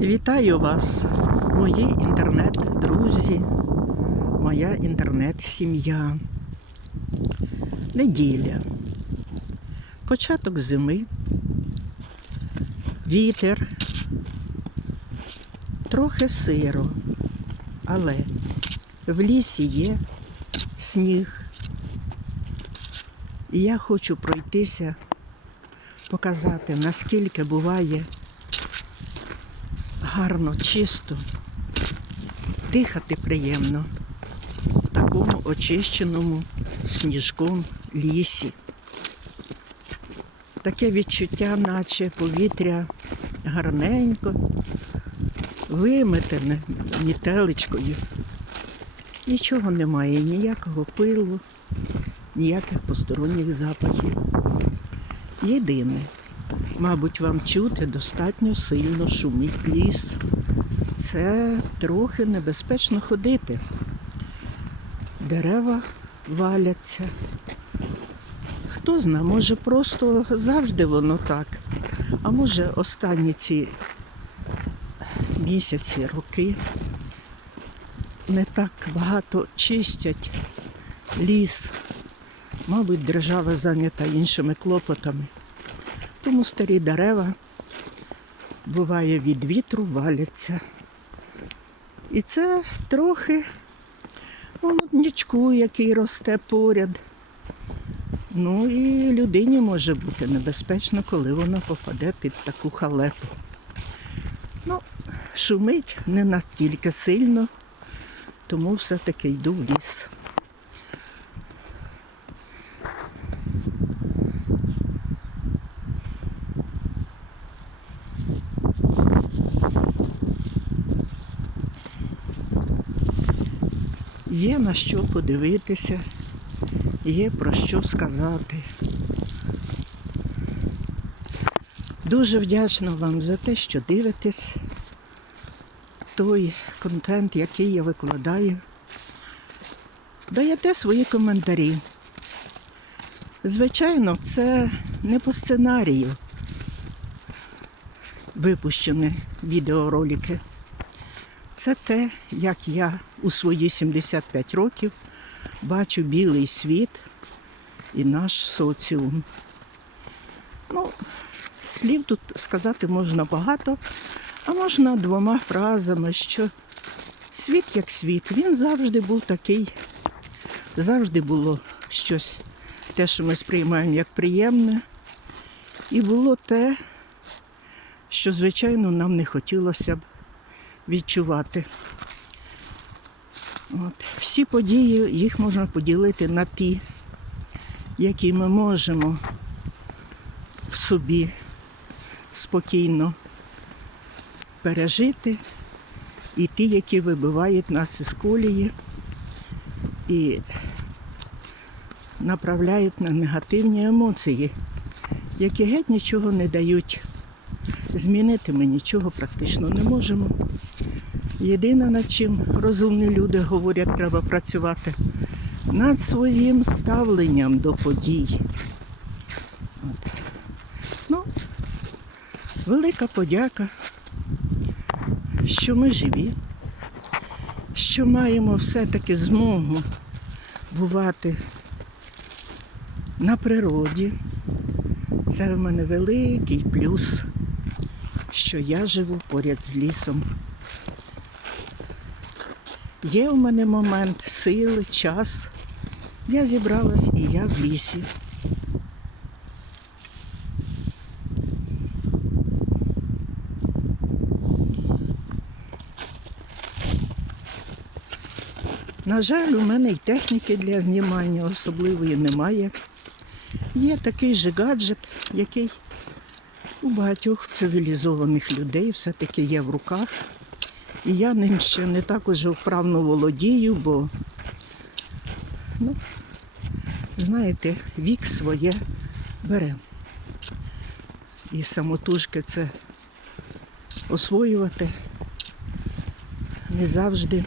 Вітаю вас, мої інтернет-друзі, моя інтернет-сім'я. Неділя. Початок зими. Вітер. Трохи сиро, але в лісі є сніг. І я хочу пройтися, показати, наскільки буває гарно, чисто, дихати приємно в такому очищеному сніжком лісі. Таке відчуття, наче повітря гарненько, виметене мітелечкою. Нічого немає, ніякого пилу, ніяких посторонніх запахів. Єдине, мабуть, вам чути достатньо сильно шумить ліс. Це трохи небезпечно ходити. Дерева валяться. Хто зна, може просто завжди воно так. А може останні ці місяці, роки не так багато чистять ліс. Мабуть, держава зайнята іншими клопотами. Тому старі дерева буває від вітру валяться. І це трохи молоднячку, який росте поряд. Ну і людині може бути небезпечно, коли вона попаде під таку халепу. Ну, шумить не настільки сильно, тому все-таки йду в ліс. Є на що подивитися, є про що сказати. Дуже вдячна вам за те, що дивитесь той контент, який я викладаю. Даєте свої коментарі. Звичайно, це не по сценарію випущені відеоролики. Це те, як я у свої 75 років бачу білий світ і наш соціум. Ну, слів тут сказати можна багато, а можна двома фразами, що світ як світ, він завжди був такий, завжди було щось, те, що ми сприймаємо як приємне, і було те, що, звичайно, нам не хотілося б відчувати. От. Всі події їх можна поділити на ті, які ми можемо в собі спокійно пережити, і ті, які вибивають нас із колії і направляють на негативні емоції, які геть нічого не дають. Змінити ми нічого практично не можемо. Єдине, над чим розумні люди говорять, треба працювати над своїм ставленням до подій. От. Ну, велика подяка, що ми живі, що маємо все-таки змогу бувати на природі. Це в мене великий плюс, що я живу поряд з лісом. Є у мене момент сили, час. Я зібралась і я в лісі. На жаль, у мене й техніки для знімання особливої немає. Є такий же гаджет, який у багатьох цивілізованих людей все-таки є в руках. І я ним ще не так уже вправно володію, бо, ну, знаєте, вік своє бере. І самотужки це освоювати не завжди